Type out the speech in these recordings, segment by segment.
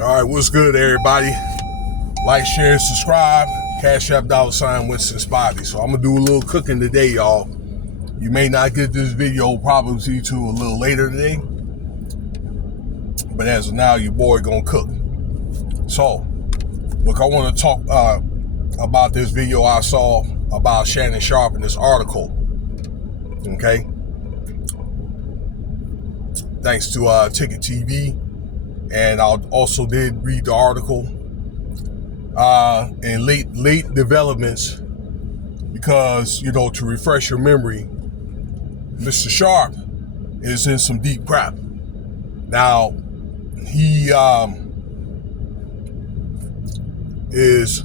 All right, what's good, everybody? Like, share, subscribe. Cash App $ Winston Spivey. So I'm gonna do a little cooking today, y'all. You may not get this video probably to a little later today, but as of now, your boy gonna cook. So, look, I want to talk about this video I saw about Shannon Sharpe in this article. Okay, thanks to Ticket TV. And I also did read the article and late developments because, to refresh your memory, Mr. Sharpe is in some deep crap. Now, he is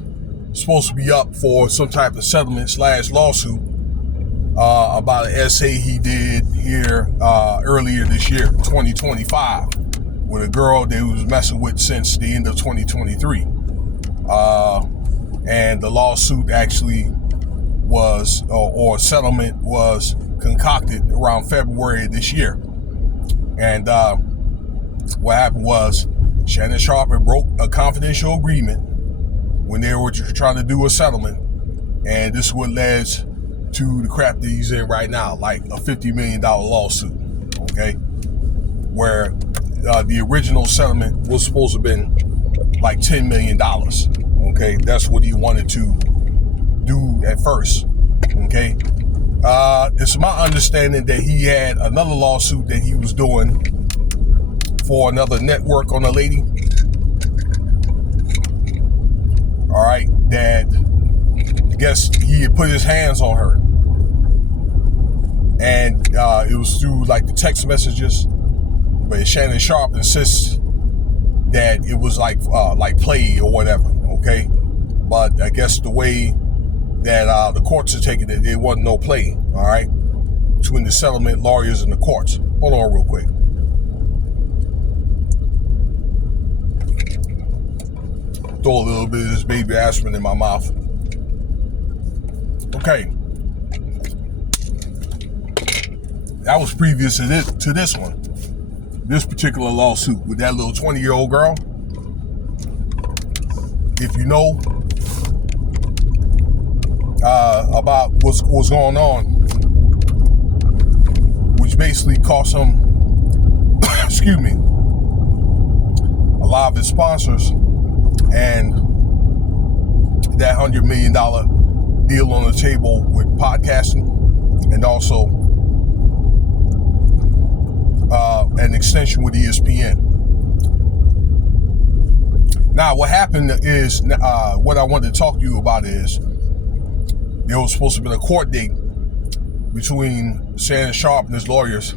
supposed to be up for some type of settlement / lawsuit about an essay he did here earlier this year, 2025. With a girl that he was messing with since the end of 2023. And the lawsuit actually was, or settlement was concocted around February of this year. And what happened was Shannon Sharpe broke a confidential agreement when they were trying to do a settlement. And this is what led to the crap that he's in right now, like a $50 million lawsuit, okay? Where the original settlement was supposed to have been like $10 million. Okay, that's what he wanted to do at first. Okay, it's my understanding that he had another lawsuit that he was doing for another network on a lady. All right, that I guess he had put his hands on her, and it was through like the text messages. But Shannon Sharpe insists that it was like play or whatever, okay? But I guess the way that the courts are taking it, there wasn't no play, all right? Between the settlement lawyers and the courts. Hold on real quick. Throw a little bit of this baby aspirin in my mouth. Okay. That was previous to this one. This particular lawsuit with that little 20-year-old girl. If you know about what's going on, which basically cost him, excuse me, a lot of his sponsors and that $100 million deal on the table with podcasting, and also an extension with ESPN. Now, what happened is, what I wanted to talk to you about is, there was supposed to be a court date between Shannon Sharpe and his lawyers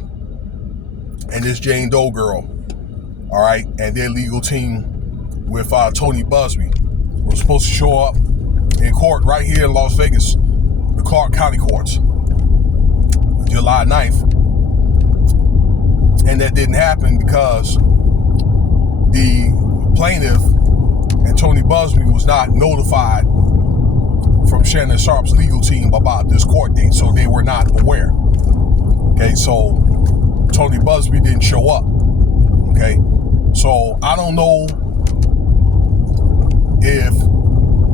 and this Jane Doe girl, all right, and their legal team with Tony Buzbee was supposed to show up in court right here in Las Vegas, the Clark County courts, July 9th. And that didn't happen because the plaintiff and Tony Buzbee was not notified from Shannon Sharpe's legal team about this court date, so they were not aware. Okay, so Tony Buzbee didn't show up. Okay, so I don't know if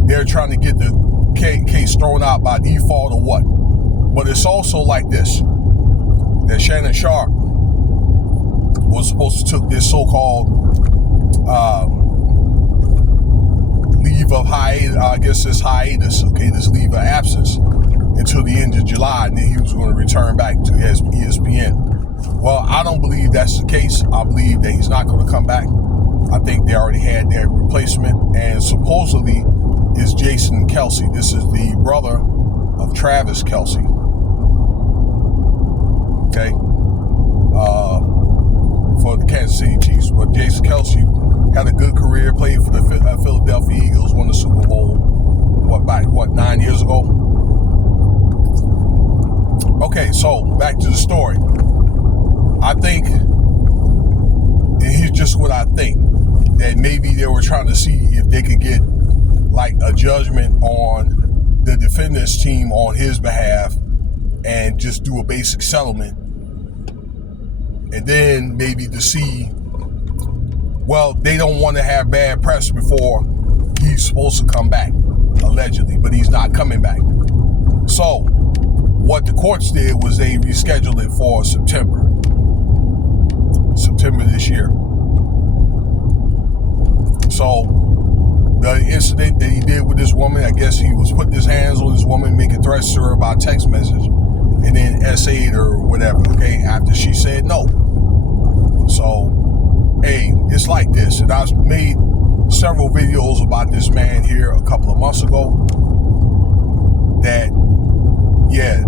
they're trying to get the case thrown out by default or what, but it's also like this, that Shannon Sharpe was supposed to took this so-called leave of hiatus, I guess this hiatus, okay, this leave of absence until the end of July, and then he was going to return back to ESPN. Well, I don't believe that's the case. I believe that he's not going to come back. I think they already had their replacement, and supposedly is Jason Kelce. This is the brother of Travis Kelce. Okay. For the Kansas City Chiefs. But Jason Kelce had a good career, played for the Philadelphia Eagles, won the Super Bowl, 9 years ago? Okay, so back to the story. I think, and here's just what I think, that maybe they were trying to see if they could get like a judgment on the defendant's team on his behalf and just do a basic settlement, and then maybe to see well, they don't want to have bad press before he's supposed to come back, allegedly, but he's not coming back. So what the courts did was they rescheduled it for September this year. So the incident that he did with this woman, I guess he was putting his hands on this woman, making threats to her by text message, and then S-A'd her or whatever, okay, after she said no. So, hey, it's like this. And I've made several videos about this man here a couple of months ago that, yeah,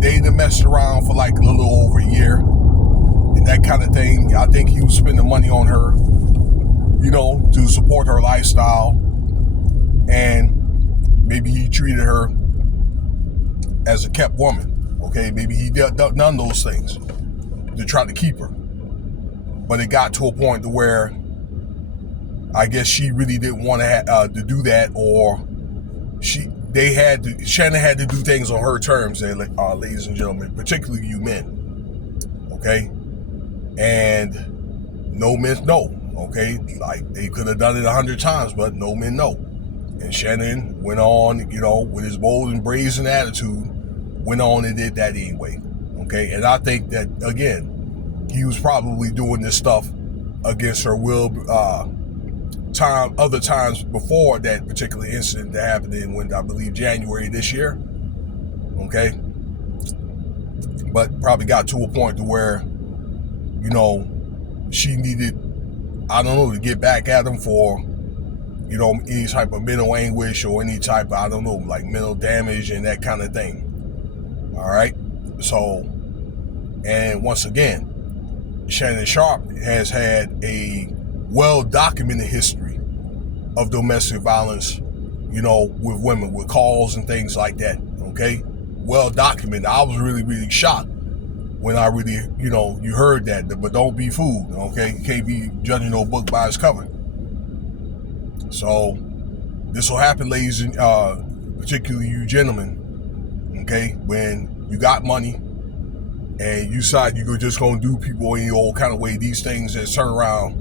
they done messed around for like a little over a year and that kind of thing. I think he was spending money on her, you know, to support her lifestyle, and maybe he treated her as a kept woman. Okay, maybe he done those things to try to keep her. But it got to a point to where I guess she really didn't want to do that, or Shannon had to do things on her terms, ladies and gentlemen, particularly you men. Okay? And no means no. Okay? Like, they could have done it 100 times, but no men no. And Shannon went on, you know, with his bold and brazen attitude, went on and did that anyway. Okay? And I think that, again, he was probably doing this stuff against her will other times before that particular incident that happened in, when I believe January this year. Okay? But probably got to a point to where, you know, she needed, I don't know, to get back at him for, you know, any type of mental anguish or any type of, I don't know, like mental damage and that kind of thing. All right? So, and once again, Shannon Sharpe has had a well-documented history of domestic violence, you know, with women, with calls and things like that, okay? Well-documented. I was really, really shocked when I really, you know, you heard that, but don't be fooled, okay? You can't be judging no book by its cover. So, this will happen, ladies, and particularly you gentlemen, okay? When you got money, and you decide you're just going to do people in your old kind of way, these things that turn around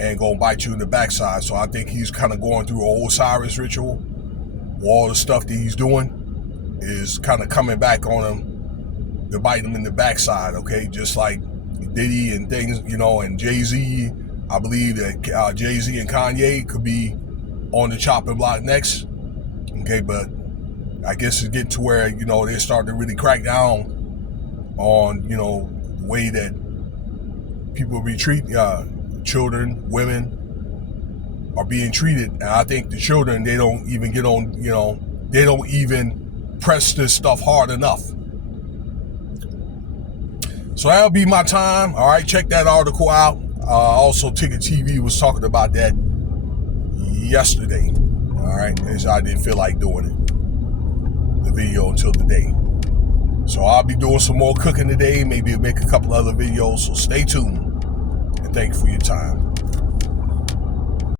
and going to bite you in the backside. So I think he's kind of going through an Osiris ritual. All the stuff that he's doing is kind of coming back on him to bite him in the backside, okay? Just like Diddy and things, you know, and Jay-Z. I believe that Jay-Z and Kanye could be on the chopping block next, okay? But I guess it's getting to where, you know, they're starting to really crack down on, you know, the way that people be treated, children, women are being treated. And I think the children, they don't even get on, you know, they don't even press this stuff hard enough. So that'll be my time. All right, check that article out. Also, Ticket TV was talking about that yesterday. All right, as I didn't feel like doing it, the video until today. So I'll be doing some more cooking today. Maybe I'll make a couple other videos. So stay tuned. And thank you for your time.